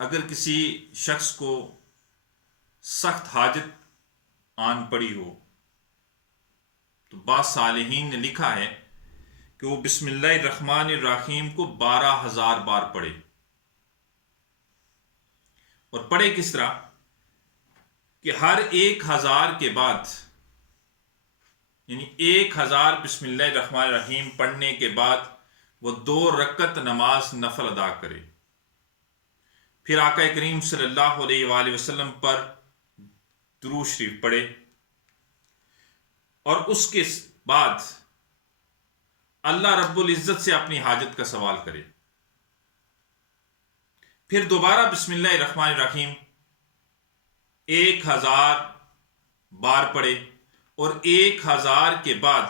اگر کسی شخص کو سخت حاجت آن پڑی ہو تو بعض صالحین نے لکھا ہے کہ وہ بسم اللہ الرحمن الرحیم کو 12,000 بار پڑھے. اور پڑھے کس طرح کہ ہر 1,000 کے بعد، یعنی 1,000 بسم اللہ الرحمن الرحیم پڑھنے کے بعد وہ 2 رکعت نماز نفل ادا کرے. پھر آقا کریم صلی اللہ علیہ وآلہ وسلم پر درود شریف پڑھے اور اس کے بعد اللہ رب العزت سے اپنی حاجت کا سوال کرے. پھر دوبارہ بسم اللہ الرحمن الرحیم 1,000 بار پڑھے اور 1,000 کے بعد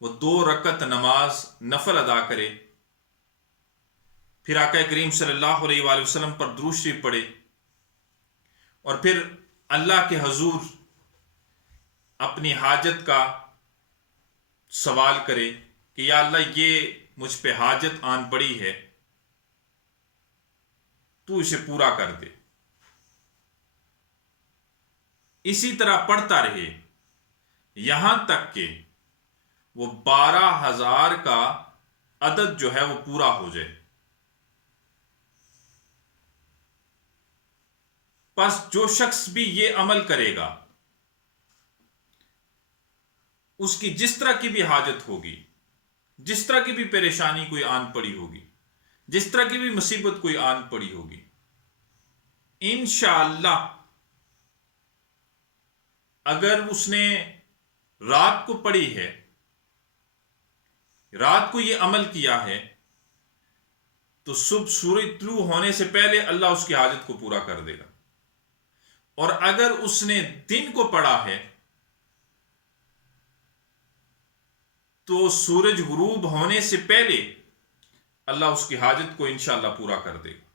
وہ 2 رکعت نماز نفل ادا کرے. پھر آقا کریم صلی اللہ علیہ وآلہ وسلم پر درود شریف پڑھے اور پھر اللہ کے حضور اپنی حاجت کا سوال کرے کہ یا اللہ یہ مجھ پہ حاجت آن پڑی ہے، تو اسے پورا کر دے. اسی طرح پڑھتا رہے یہاں تک کہ وہ 12,000 کا عدد جو ہے وہ پورا ہو جائے. پس جو شخص بھی یہ عمل کرے گا، اس کی جس طرح کی بھی حاجت ہوگی، جس طرح کی بھی پریشانی کوئی آن پڑی ہوگی، جس طرح کی بھی مصیبت کوئی آن پڑی ہوگی، انشاءاللہ اگر اس نے رات کو پڑھی ہے، رات کو یہ عمل کیا ہے، تو صبح سورج طلوع ہونے سے پہلے اللہ اس کی حاجت کو پورا کر دے گا. اور اگر اس نے دن کو پڑھا ہے تو سورج غروب ہونے سے پہلے اللہ اس کی حاجت کو انشاءاللہ پورا کر دے گا.